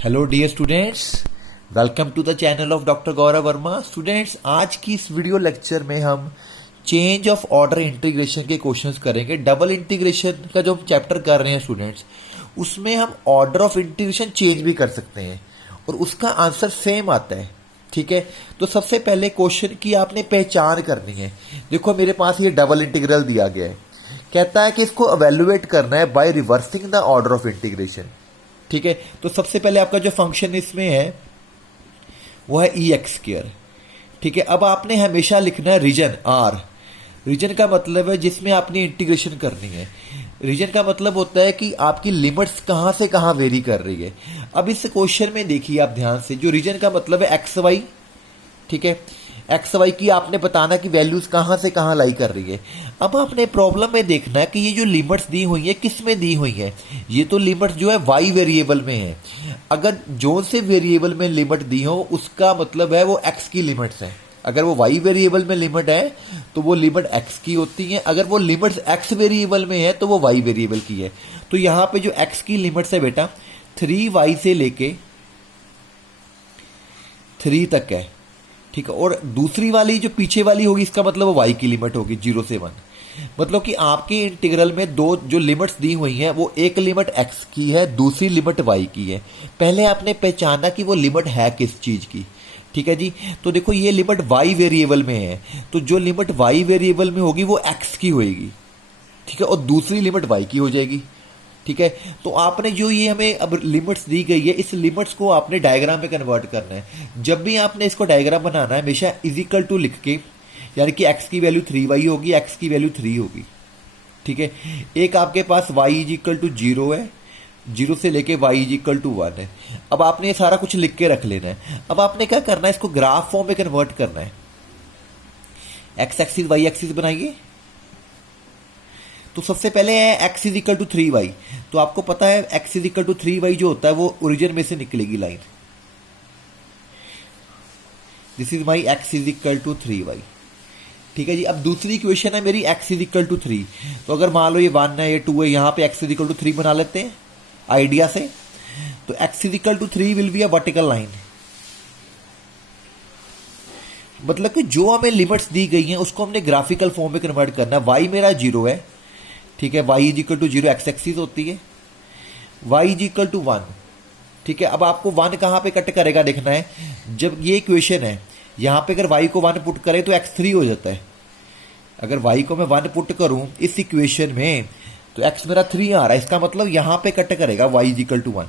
Hello dear students, welcome to the channel of doctor Gaurav Verma. Students, आज की इस video lecture में हम चेंज ऑफ ऑर्डर इंटीग्रेशन के क्वेश्चंस करेंगे। डबल इंटीग्रेशन का जो हम चैप्टर कर रहे हैं स्टूडेंट्स, उसमें हम ऑर्डर ऑफ इंटीग्रेशन चेंज भी कर सकते हैं और उसका आंसर सेम आता है। ठीक है, तो सबसे पहले क्वेश्चन की आपने पहचान करनी है। देखो मेरे पास ये डबल इंटीग्रल दिया गया है, कहता है कि इसको एवेलुएट करना है by reversing the order of integration. ठीक है, तो सबसे पहले आपका जो फंक्शन इसमें है वो है ई एक्स स्क्वायर। ठीक है, अब आपने हमेशा लिखना है रीजन आर। रीजन का मतलब है जिसमें आपने इंटीग्रेशन करनी है। रीजन का मतलब होता है कि आपकी लिमिट्स कहां से कहां वेरी कर रही है। अब इस क्वेश्चन में देखिए आप ध्यान से, जो रीजन का मतलब है एक्स वाई। ठीक है, एक्स वाई की आपने बताना कि वैल्यूज कहां से कहां लाई कर रही है। अब आपने प्रॉब्लम में देखना है कि ये जो लिमिट्स दी हुई है किस में दी हुई है। ये तो लिमिट्स जो है वाई वेरिएबल में है। अगर जो से वेरिएबल में लिमिट दी हो उसका मतलब है वो एक्स की लिमिट्स है। अगर वो वाई वेरिएबल में लिमिट है तो वो लिमिट एक्स की होती है। अगर वो लिमिट्स एक्स वेरिएबल में है तो वो वाई वेरिएबल की है। तो यहां पे जो एक्स की लिमिट्स है बेटा 3y से लेके 3 तक है। ठीक है, और दूसरी वाली जो पीछे वाली होगी इसका मतलब वो y की लिमिट होगी 0 से 1। मतलब कि आपके इंटीग्रल में दो जो लिमिट्स दी हुई हैं वो एक लिमिट x की है, दूसरी लिमिट y की है। पहले आपने पहचाना कि वो लिमिट है किस चीज की। ठीक है जी, तो देखो ये लिमिट y वेरिएबल में है, तो जो लिमिट y वेरिएबल में होगी वो x की होगी। ठीक है, और दूसरी लिमिट y की हो जाएगी। ठीक है, तो आपने जो ये हमें अब लिमिट्स दी गई है, इस लिमिट्स को आपने डायग्राम में कन्वर्ट करना है। जब भी आपने इसको डायग्राम बनाना है हमेशा इज इक्वल टू लिख के, यानी कि x की वैल्यू 3y होगी, x की वैल्यू 3 होगी। ठीक है, एक आपके पास y इज इक्वल टू 0 है, 0 से लेके y इज इक्वल टू 1 है। अब आपने ये सारा कुछ लिख के रख लेना है। अब आपने क्या करना है, इसको ग्राफ फॉर्म में कन्वर्ट करना है। x एक्सिस y एक्सिस बनाइए। तो सबसे पहले है x is equal to 3y। तो आपको पता है x is equal to 3y जो होता है वो ओरिजिन में से निकलेगी line. This is my x is equal to 3y। ठीक है जी, अब दूसरी इक्वेशन है मेरी x इज इक्वल टू 3। तो अगर मान लो ये 1 है, ये 2 है, यहां पे x इज इक्वल टू 3 बना लेते हैं आइडिया से। तो x is equal to 3 will be a vertical line. मतलब कि जो हमें लिमिट्स दी गई हैं उसको हमने ग्राफिकल फॉर्म में कन्वर्ट करना है। y मेरा 0 है। ठीक है, y is equal to 0 X axis होती है, y इज इक्वल टू 1। ठीक है, अब आपको 1 कहां पे कट करेगा देखना है। जब ये इक्वेशन है यहां पे अगर y को 1 पुट करें तो x 3 हो जाता है। अगर y को मैं 1 पुट करूं इस इक्वेशन में तो x मेरा 3 आ रहा है। इसका मतलब यहां पे कट करेगा y इज इक्वल टू 1,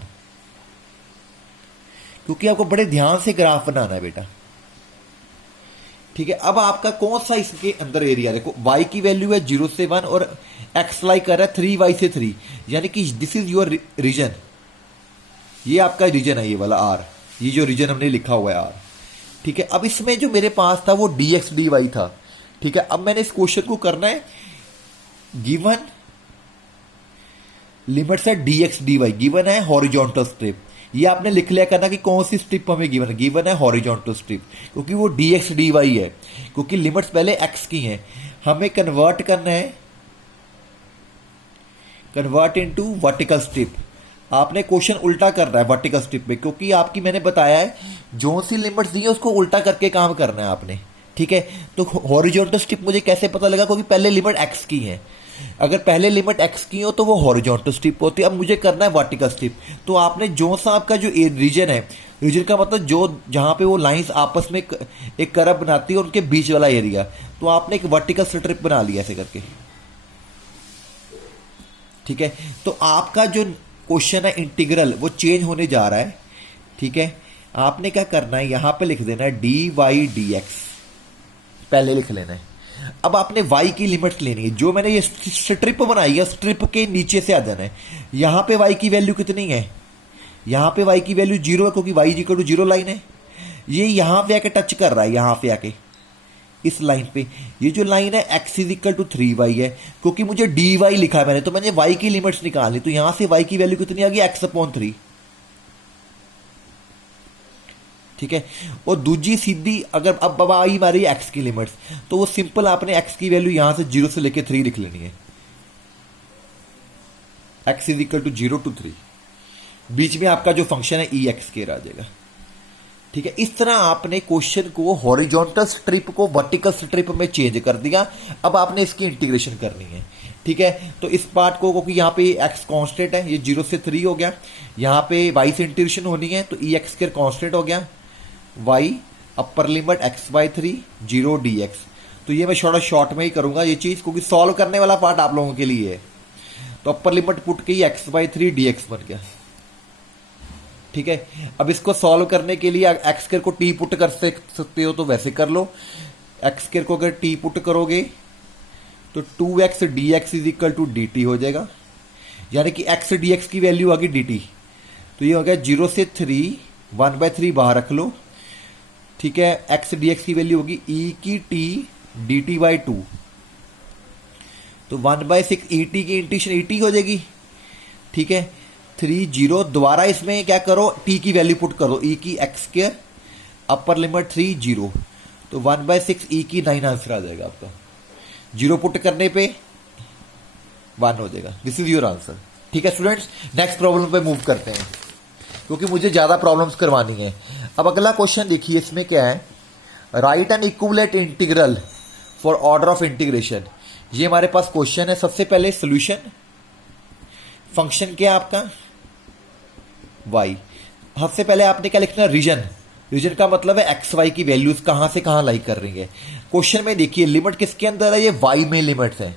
क्योंकि आपको बड़े ध्यान से ग्राफ बनाना है बेटा। ठीक है, अब आपका कौन सा इसके अंदर एरिया, देखो y की वैल्यू है 0 से 1 और x लाई कर रहा है 3y से 3, यानी कि दिस इज योर रीजन। ये आपका रीजन है, ये वाला r, ये जो रीजन हमने लिखा हुआ है r। ठीक है, अब इसमें जो मेरे पास था वो dx dy था। ठीक है, अब मैंने इस क्वेश्चन को करना है गिवन लिमिट्स है dx dy, गिवन है हॉरिजॉन्टल स्ट्रिप। ये आपने लिख लिया करना कि कौन सी स्ट्रिप हमें गिवन है हॉरिजॉन्टल स्ट्रिप, क्योंकि वो dx dy है, क्योंकि लिमिट्स पहले x की हैं। हमें कन्वर्ट करना है, कन्वर्ट इनटू वर्टिकल स्ट्रिप। आपने क्वेश्चन उल्टा करना है वर्टिकल स्ट्रिप में, क्योंकि आपकी मैंने बताया है जो सी लिमिट्स दी है उसको उल्टा करके काम करना है आपने। ठीक है, तो हॉरिजॉन्टल स्ट्रिप मुझे कैसे पता लगा, क्योंकि पहले लिमिट x की है। अगर पहले लिमिट x की हो तो वो हॉरिजॉन्टल स्ट्रिप होती है। अब मुझे करना है वर्टिकल स्ट्रिप, तो आपने जो सा आपका जो रीजन है, रीजन का मतलब जो जहां पे वो लाइंस आपस में एक कर्व बनाती है और उनके बीच वाला एरिया, तो आपने एक वर्टिकल स्ट्रिप बना लिया ऐसे करके। ठीक है, तो आपका जो क्वेश्चन है इंटीग्रल वो चेंज होने जा रहा है। ठीक है, आपने क्या करना है, यहां पे लिख देना है dy dx, पहले लिख लेना है। अब आपने y की लिमिट्स लेनी है। जो मैंने ये स्ट्रिप बनाई है स्ट्रिप के नीचे से आ जाना है। यहां पे y की वैल्यू कितनी है, यहां पे y की वैल्यू 0 है, क्योंकि y इक्वल टू 0 लाइन है। ये यहां पे आके टच कर रहा है, यहां पे आके इस लाइन पे। ये जो लाइन है x is equal to 3y है, क्योंकि मुझे dy लिखा है मैंने, तो मैंने y की लिमिट्स निकाली। तो यहां से y की वैल्यू कितनी आ गई, x/3। ठीक है, और दूसरी सीधी अगर अब आई हमारी x की लिमिट्स, तो वो सिंपल आपने x की वैल्यू यहां से 0 से लेके 3 लिख लेनी है। x is equal to 0 to 3। बीच में आपका जो फंक्शन है ई एक्स स्क्वायर आ जाएगा। ठीक है, इस तरह आपने क्वेश्चन को हॉरिजॉन्टल स्ट्रिप को वर्टिकल स्ट्रिप में चेंज कर दिया। अब आपने इसकी इंटीग्रेशन करनी है। ठीक है, तो इस पार्ट को, क्योंकि यहाँ पे एक्स कांस्टेंट है, ये 0 से 3 हो गया, यहाँ पे वाई से इंटीग्रेशन होनी है, तो ई एक्स स्क्वायर कांस्टेंट हो गया, Y upper limit x/3 0 dx। तो ये मैं थोड़ा शॉर्ट में ही करूंगा ये चीज, क्योंकि सॉल्व करने वाला पार्ट आप लोगों के लिए है। तो अपर लिमिट पुट की x/3 dx बन गया। ठीक है, अब इसको सॉल्व करने के लिए एक्स स्क्वायर को टी पुट कर सकते हो तो वैसे कर लो। एक्स स्क्वायर को अगर टी पुट करोगे तो 2x dx is equal to dt हो जाएगा, यानी कि x dx की वैल्यू आ गई dt। तो ये हो गया 0 से 3, 1/3 बाहर रख लो। ठीक है, x dx की वैल्यू होगी e की t dt/2। तो 1/6 et की इंटीग्रेशन et हो जाएगी। ठीक है, 3 0, दोबारा इसमें क्या करो, t की वैल्यू पुट करो, e की एक्स स्क्वायर अपर लिमिट 3 0, तो 1/6 e की 9 आंसर आ जाएगा आपका। 0 पुट करने पे 1 हो जाएगा। This is your answer. ठीक है स्टूडेंट्स, नेक्स्ट प्रॉब्लम पे मूव करते हैं, क्योंकि मुझे ज्यादा प्रॉब्लम्स करवानी है। अब अगला क्वेश्चन देखिए, इसमें क्या है, right N equivalent integral for order of integration. ये हमारे पास क्वेश्चन है। सबसे पहले सोल्यूशन, फंक्शन क्या है आपका y। सबसे पहले आपने क्या लिखना, रीजन। रीजन का मतलब है एक्स वाई की वैल्यूज कहां से कहां लाई कर रही है। क्वेश्चन में देखिए लिमिट किसके अंदर है, ये y में लिमिट्स है।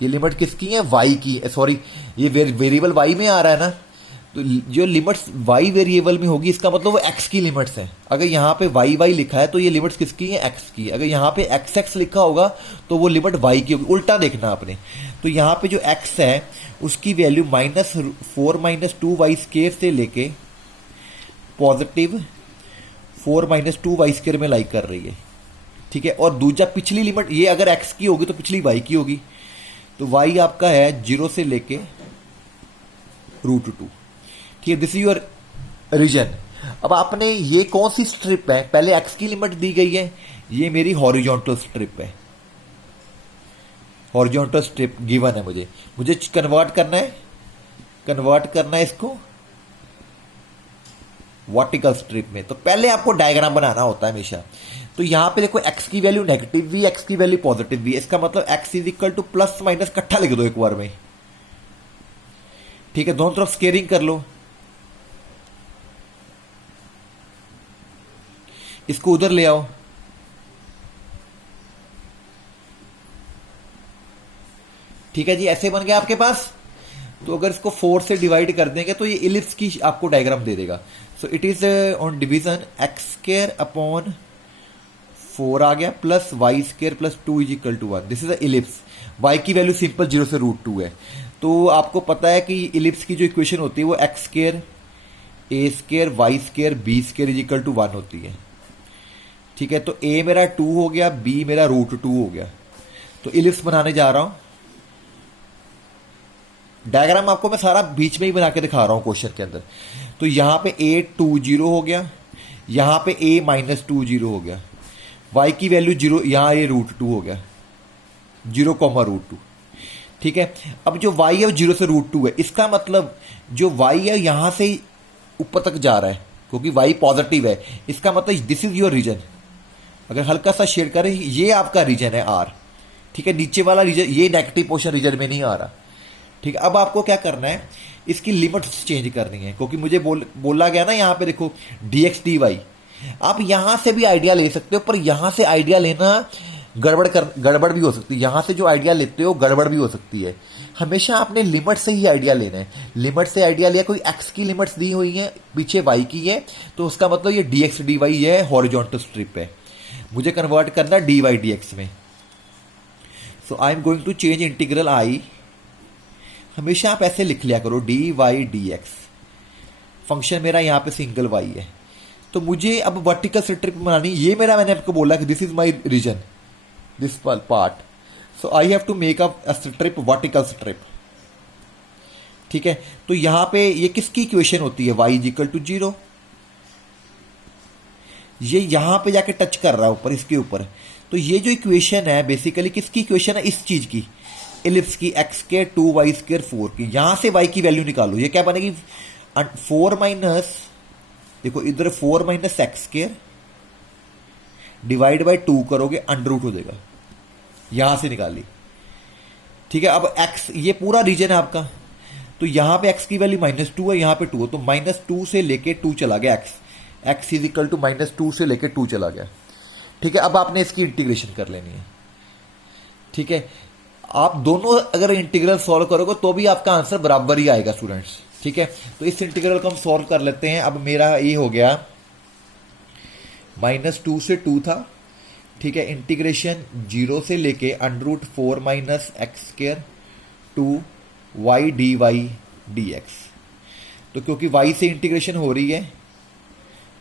ये लिमिट किसकी है, y की, सॉरी ये वेरिएबल y में आ रहा है ना, तो जो लिमिट्स y वेरिएबल में होगी इसका मतलब वो x की लिमिट्स है। अगर यहाँ पे y लिखा है तो ये लिमिट्स किसकी है, x की। अगर यहाँ पे x लिखा होगा तो वो लिमिट y की होगी। उल्टा देखना आपने। तो यहाँ पे जो x है उसकी वैल्यू -4 - 2y² से लेके पॉजिटिव 4 - 2y² में लाइक कर रही है। ठीक है, और दूसरा पिछली लिमिट, ये अगर x की होगी तो पिछली y की होगी। तो y आपका है 0 से लेके √2। ठीक है, दिस इज योर रीजन। अब आपने, ये कौन सी स्ट्रिप है, पहले x की लिमिट दी गई है, ये मेरी हॉरिजॉन्टल स्ट्रिप है। हॉरिजॉन्टल स्ट्रिप गिवन है, मुझे कन्वर्ट करना है इसको वर्टिकल स्ट्रिप में। तो पहले आपको डायग्राम बनाना होता है हमेशा। तो यहां पे देखो x की वैल्यू नेगेटिव भी, x की वैल्यू पॉजिटिव भी। इसका मतलब x is equal two plus minus इकट्ठा लिख दो एक बार में। ठीक है, दोनों तरफ स्केयरिंग कर लो, इसको उधर ले आओ। ठीक है जी, ऐसे बन गया आपके पास। तो अगर इसको 4 से डिवाइड कर देंगे तो ये इलिप्स की आपको डायग्राम दे देगा। So it is on division x² upon 4 आ गया plus y² plus 2 is equal to 1। This is a ellipse. y की वैल्यू सिंपल 0 से √2 है। तो आपको पता है कि इलिप्स की जो इक्वेशन होती है वो x² a² y² b² is equal to 1 होती है। ठीक है, तो a मेरा 2 हो गया, b मेरा √2 हो गया। तो इलिप्स बनाने जा रहा हूं। डायग्राम आपको मैं सारा बीच में ही बना के दिखा रहा हूं क्वेश्चन के अंदर। तो यहां पे a 2 0 हो गया, यहां पे a -2 0 हो गया, y की वैल्यू 0, यहां ये √2 हो गया, 0, √2। ठीक है, अब जो y है वो 0 से √2 है। इसका मतलब जो y है यहां से ऊपर तक जा रहा है, क्योंकि y पॉजिटिव है। इसका मतलब दिस इज योर रीजन। अगर हल्का सा शेयर करें, ये आपका रीजन है R। ठीक है, नीचे वाला रीजन, ये नेगेटिव पोर्शन रीजन में नहीं आ रहा। ठीक है, अब आपको क्या करना है, इसकी लिमिट्स चेंज करनी है, क्योंकि मुझे बोला गया ना यहाँ पे देखो dx dy। आप यहां से भी आइडिया ले सकते हो, पर यहां से आइडिया लेना गड़बड़ भी हो सकती है। यहां से जो आइडिया लेते हो गड़बड़ भी हो सकती है। हमेशा आपने लिमिट से ही आइडिया लेना है। लिमिट से आइडिया लिया, कोई x की लिमिट्स दी हुई है, पीछे y की है, तो उसका मतलब ये dx dy है, हॉरिजॉन्टल स्ट्रिप है। मुझे कन्वर्ट करना dy dx में। So I am going to change integral i। हमेशा आप ऐसे लिख लिया करो dy dx। फंक्शन मेरा यहां पे सिंगल y है। तो मुझे अब वर्टिकल स्ट्रिप बनानी, ये मैंने आपको बोला कि this is my region, this part. So I have to make a strip, vertical strip. ठीक है, तो यहां पे ये किसकी इक्वेशन होती है, y इज इक्वल टू 0। ये यहां पे जाके टच कर रहा है ऊपर, इसके ऊपर। तो ये जो इक्वेशन है बेसिकली किसकी इक्वेशन है, इस चीज की, इलिप्स की, x² 2y² 4 की। यहां से y की वैल्यू निकालो, ये क्या बनेगी 4 माइनस, देखो इधर 4 minus x square divide by 2 करोगे, अंडर रूट हो जाएगा, यहां से निकाली। ठीक है, अब एक्स ये पूरा रीजन है आपका, तो यहां पे एक्स की वैल्यू -2 है, यहां पे 2 है, तो -2 से लेके 2 चला गया एक्स इज इक्वल टू -2 से लेके 2 चला गया। ठीक है, अब आपने इसकी इंटीग्रेशन कर लेनी है। ठीक है, आप दोनों अगर इंटीग्रल सॉल्व करोगे तो भी आपका आंसर बराबर ही आएगा स्टूडेंट्स। ठीक है, तो इस इंटीग्रल को हम सॉल्व कर लेते हैं। अब मेरा ये हो गया -2 से 2 था। ठीक है, इंटीग्रेशन 0 से लेके √4 minus x square two y d y d x. तो क्योंकि y से इंटीग्रेशन हो रही है,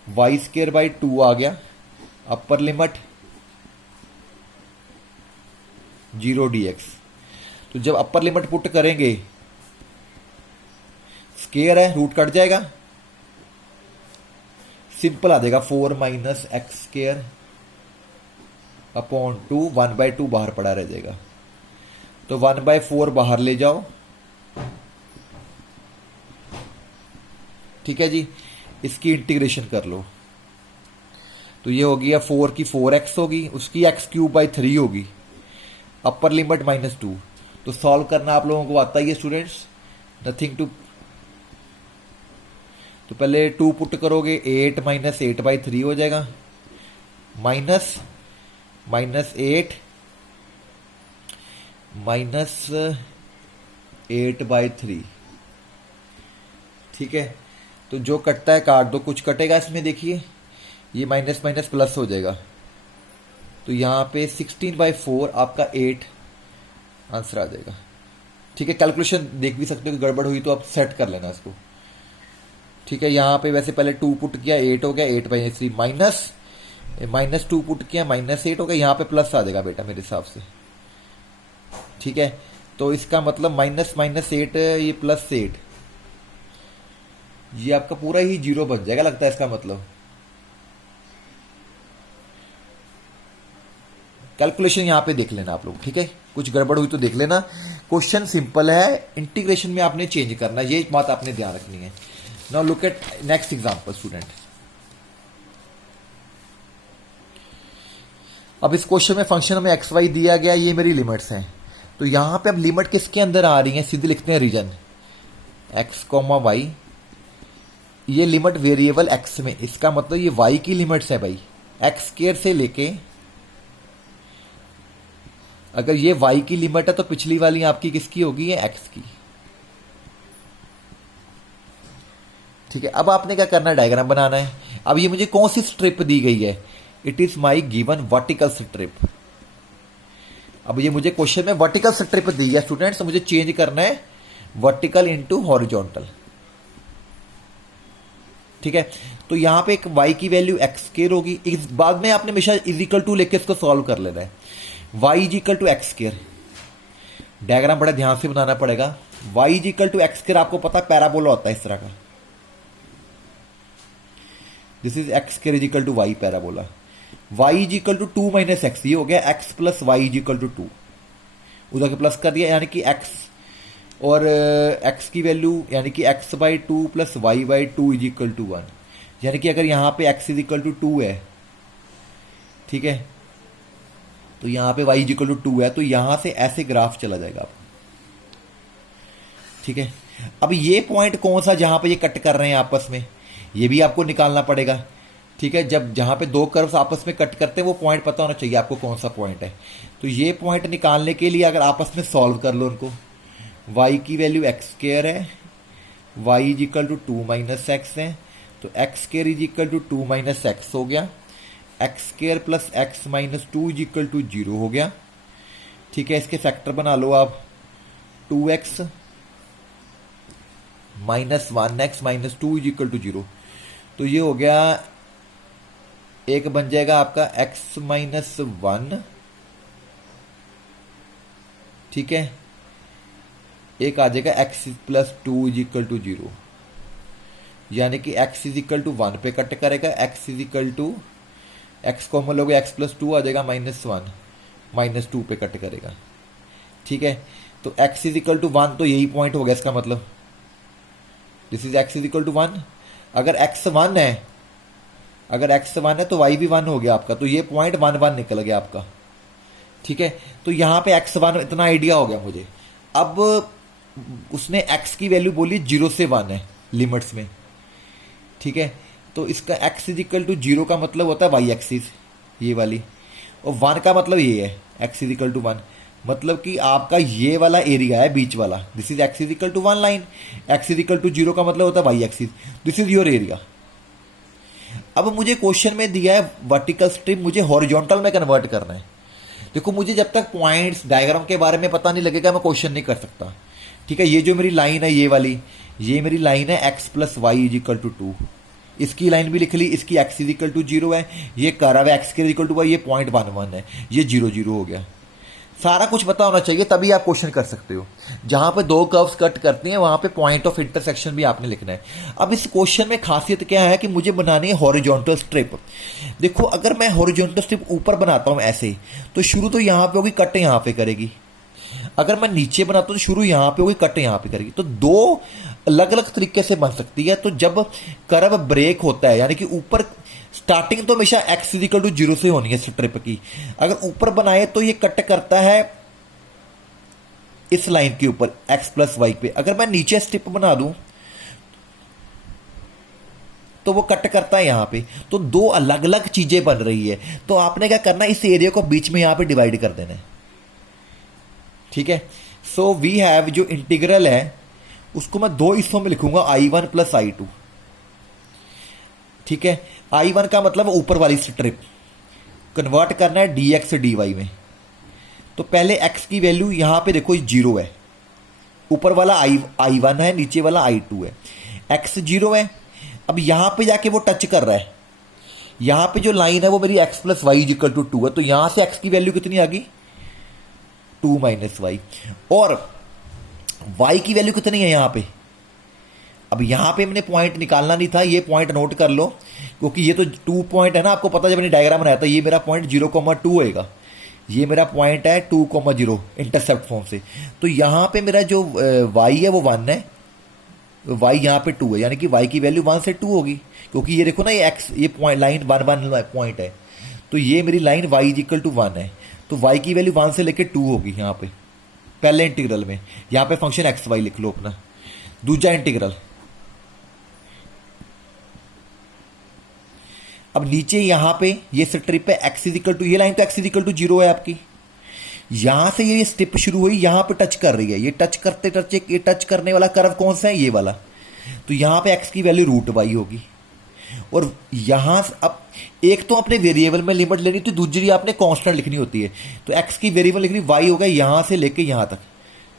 वाई स्क्वायर बाई 2 आ गया, अपर लिमिट 0 dx। तो जब अपर लिमिट पुट करेंगे, स्क्वायर है, रूट कट जाएगा, सिंपल आ जाएगा 4 माइनस एक्स स्क्वायर अपॉन 2, 1/2 बाहर पड़ा रह जाएगा। तो 1/4 बाहर ले जाओ। ठीक है जी, इसकी इंटीग्रेशन कर लो, तो ये हो गया 4 की 4x होगी, उसकी x³/3 होगी, अपर लिमिट -2। तो सॉल्व करना आप लोगों को आता ही है स्टूडेंट्स, नथिंग टू। तो पहले 2 पुट करोगे, 8 माइनस 8/3 हो जाएगा, माइनस -8 माइनस 8/3। ठीक है, तो जो कटता है काट दो, कुछ कटेगा इसमें, देखिए ये माइनस माइनस प्लस हो जाएगा, तो यहां पे 16/4 आपका 8 आंसर आ जाएगा। ठीक है, कैलकुलेशन देख भी सकते हो कि गड़बड़ हुई तो आप सेट कर लेना इसको। ठीक है, यहां पे वैसे पहले 2 पुट किया, 8 हो गया, 8/3 माइनस 2 पुट किया, -8 हो गया, यहां पे प्लस आ जाएगा बेटा मेरे हिसाब से। ठीक है, तो इसका मतलब -8 ये +8, ये आपका पूरा ही 0 बन जाएगा लगता है इसका मतलब। कैलकुलेशन यहां पे देख लेना आप लोग। ठीक है, कुछ गड़बड़ हुई तो देख लेना। क्वेश्चन सिंपल है, इंटीग्रेशन में आपने चेंज करना, ये बात आपने ध्यान रखनी है। Now look at next example student. अब इस क्वेश्चन में फंक्शन में एक्स वाई दिया गया, ये मेरी लिमिट्स हैं। तो यहां पे अब लिमिट किसके अंदर आ रही है, सीधे लिखते हैं रीजन x, y। ये लिमिट वेरिएबल x में, इसका मतलब ये y की लिमिट्स है भाई, एक्स स्क्वायर से लेके, अगर ये y की लिमिट है तो पिछली वाली आपकी किसकी होगी, ये x की। ठीक है, अब आपने क्या करना है, डायग्राम बनाना है। अब ये मुझे कौन सी स्ट्रिप दी गई है, it is my given vertical strip. अब ये मुझे क्वेश्चन में वर्टिकल स्ट्रिप दी है स्टूडेंट्स, मुझे चेंज करना है वर्टिकल इनटू हॉरिजॉन्टल। ठीक है, तो यहां पे एक y की वैल्यू एक्स स्क्वायर होगी, इस बाद में आपने हमेशा = लेके इसको सॉल्व कर लेना है। y = एक्स स्क्वायर, डायग्राम बड़ा ध्यान से बनाना पड़ेगा। y = एक्स स्क्वायर आपको पता है पैराबोला होता है इस तरह का, this is x square = y parabola. y = 2 - x, ये हो गया x + y = 2, उधर के प्लस कर दिया, यानी कि x और x की वैल्यू यानी कि x/2 + y/2 = 1, यानी कि अगर यहां पे x = 2 है, ठीक है, तो यहां पे y = 2 है, तो यहां से ऐसे ग्राफ चला जाएगा आप। ठीक है, अब ये पॉइंट कौन सा जहां पे ये कट कर रहे हैं आपस में, ये भी आपको निकालना पड़ेगा। ठीक है, जब जहां पे दो कर्व्स आपस में कट करते हैं वो पॉइंट पता होना चाहिए आपको कौन सा पॉइंट है। तो ये पॉइंट निकालने के लिए अगर आपस में सॉल्व कर लो उनको, y की वैल्यू एक्स स्क्वायर है, y = 2 - x है, तो x स्क्वायर = 2 - x हो गया, x स्क्वायर + x - 2 = 0 हो गया। ठीक है, इसके फैक्टर बना लो आप, 2x - 1x - 2 = 0, तो ये हो गया, एक बन जाएगा आपका x - 1, ठीक है, एक आ जाएगा x + 2 = 0, यानी कि x = 1 पे कट करेगा, x कॉमन लोगे, x + 2 आ जाएगा, -1 -2 पे कट करेगा। ठीक है, तो x = 1, तो यही पॉइंट हो गया इसका मतलब। This is x is equal to 1। अगर x 1 है, अगर x 1 है तो y भी 1 हो गया आपका, तो ये पॉइंट 1 1 निकल गया आपका। ठीक है, तो यहां पे x 1 इतना आइडिया हो गया मुझे। अब उसने x की वैल्यू बोली 0 से 1 है लिमिट्स में। ठीक है, तो इसका x इज इक्वल टू 0 का मतलब होता है वाई एक्सिस ये वाली, और 1 का मतलब ये है x इज इक्वल टू 1, मतलब कि आपका ये वाला एरिया है बीच वाला, this is x is equal to 1 line, x is equal to 0 का मतलब होता है y axis, this is your area. अब मुझे क्वेश्चन में दिया है वर्टिकल स्ट्रिप मुझे हॉरिजॉन्टल में कन्वर्ट करना है। देखो मुझे जब तक पॉइंट्स डायग्राम के बारे में पता नहीं लगेगा मैं क्वेश्चन नहीं कर सकता। ठीक है, ये जो मेरी लाइन है ये वाली, ये मेरी लाइन है x plus y is equal to 2, इसकी लाइन भी लिख ली, इसकी x इज इक्वल टू 0 है, ये कर्व है x के इक्वल टू y, ये पॉइंट 1 1 है, ये 0 0 हो गया। सारा कुछ पता होना चाहिए तभी आप क्वेश्चन कर सकते हो। जहां पे दो कर्व्स कट करती हैं वहां पे पॉइंट ऑफ इंटरसेक्शन भी आपने लिखना है। अब इस क्वेश्चन में खासियत क्या है कि मुझे बनानी है हॉरिजॉन्टल स्ट्रिप। देखो अगर मैं हॉरिजॉन्टल स्ट्रिप ऊपर बनाता हूं ऐसे, तो शुरू तो यहां पे होगी, कट यहां पे करेगी। अगर मैं नीचे बनाता हूं तो शुरू यहां पे होगी, कट यहां पे करेगी। तो दो अलग अलग तरीके से बन सकती है। तो जब कर्व ब्रेक होता है, यानी कि ऊपर स्टार्टिंग तो हमेशा x इक्वल टू 0 से होनी है स्ट्रिप की। अगर ऊपर बनाए तो ये कट करता है इस लाइन के ऊपर x प्लस वाई पे। अगर मैं नीचे स्ट्रिप बना दूं तो वो कट करता है यहां पे। तो दो अलग अलग चीजें बन रही है, तो आपने क्या करना है, इस एरिया को बीच में यहां पे डिवाइड कर देना है। ठीक है, सो वी हैव जो इंटीग्रल है उसको मैं दो हिस्सों में लिखूंगा, I1 प्लस I2। ठीक है, I1 का मतलब ऊपर वाली स्ट्रिप कन्वर्ट करना है dx dy में। तो पहले x की वैल्यू यहां पे देखो 0 है, ऊपर वाला I1 है, नीचे वाला I2 है, x 0 है। अब यहां पे जाके वो टच कर रहा है, यहां पे जो लाइन है वो मेरी x plus y equal to 2 है, तो यहां से x की वैल्यू कितनी आ गई 2 माइनस वाई, और y की वैल्यू कितनी है यहां पे। अब यहां पे मैंने पॉइंट निकालना नहीं था, ये पॉइंट नोट कर लो क्योंकि ये तो 2 पॉइंट है ना, आपको पता जब मैंने डायग्राम बनाया था ये मेरा पॉइंट 0,2 होएगा, ये मेरा पॉइंट है 2,0 इंटरसेप्ट फॉर्म से। तो यहां पे मेरा जो y है वो 1 है, y यहां पे 2 है, यानी कि y की वैल्यू 1 से 2 होगी, क्योंकि ये देखो ना ये x ये पॉइंट लाइन 1 1 पॉइंट है, तो ये मेरी लाइन y इक्वल टू 1 है, तो y की वैल्यू 1 से लेके 2 होगी यहां पे पहले इंटीग्रल में। यहां पे फंक्शन एक्स वाई लिख लो अपना। दूसरा इंटीग्रल, अब नीचे यहां पे ये स्ट्रिप है x इज इक्वल टू, ये लाइन तो x इज इक्वल टू 0 है आपकी, यहां से ये स्ट्रिप शुरू हुई यहां पे टच कर रही है, ये टच करते टच, ये टच करने वाला कर्व कौन सा है, ये वाला। तो यहां पे x की वैल्यू रूट वाई होगी, और यहां अब एक तो अपने वेरिएबल में लिमिट लेनी थी, दूसरी आपने कांस्टेंट लिखनी होती है। तो x की वेरिएबल लिखनी, y हो गया यहां से लेके यहां तक,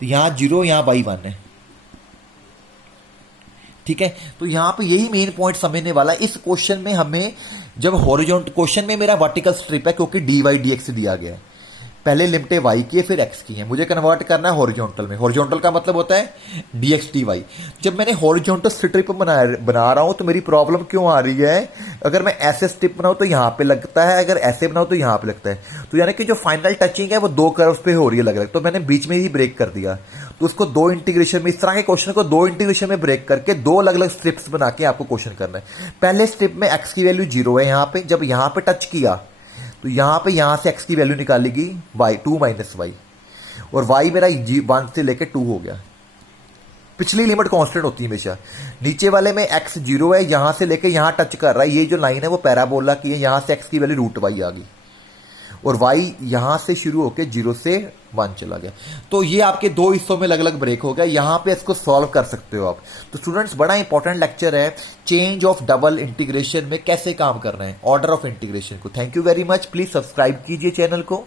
तो यहां 0 यहां y 1 है। ठीक है, तो यहां पे यही मेन पॉइंट समझने वाला है इस क्वेश्चन में। हमें जब हॉरिजॉन्टल क्वेश्चन में मेरा वर्टिकल स्ट्रिप है क्योंकि dy dx दिया गया है, पहले लिमिटें y की है फिर x की है, मुझे कन्वर्ट करना है हॉरिजॉन्टल में। हॉरिजॉन्टल का मतलब होता है dx dy। जब मैंने हॉरिजॉन्टल स्ट्रिप बना रहा हूं तो मेरी प्रॉब्लम क्यों आ रही है, अगर मैं ऐसे स्ट्रिप बनाऊं तो यहां पे लगता है, अगर ऐसे बनाऊं तो यहां पे लगता है। तो यानी कि जो फाइनल टचिंग है वो दो कर्व्स पे हो रही है अलग अलग, तो मैंने बीच में ही ब्रेक कर दिया। तो उसको दो इंटीग्रेशन में, इस तरह के क्वेश्चन को दो इंटीग्रेशन में ब्रेक करके दो अलग अलग स्ट्रिप्स बना के आपको क्वेश्चन करना है। पहले स्ट्रिप में x की वैल्यू 0 है यहां पे, जब यहां पे टच किया तो यहां पे यहां से x की वैल्यू निकालेगी y 2 माइनस वाई, और y मेरा 1 से लेके 2 हो गया। पिछली लिमिट कांस्टेंट होती है हमेशा। नीचे वाले में x 0 है, यहां से लेके यहां टच कर रहा है, ये जो लाइन है वो पैराबोला की है, यहां से x की वैल्यू रूट वाई आ गई, और y यहां से शुरू होकर 0 से 1 चला गया। तो ये आपके दो हिस्सों में अलग अलग ब्रेक हो गया, यहां पे इसको सॉल्व कर सकते हो आप। तो स्टूडेंट्स बड़ा इंपॉर्टेंट लेक्चर है, चेंज ऑफ डबल इंटीग्रेशन में कैसे काम करना है, ऑर्डर ऑफ इंटीग्रेशन को। Thank you very much, please subscribe कीजिए चैनल को।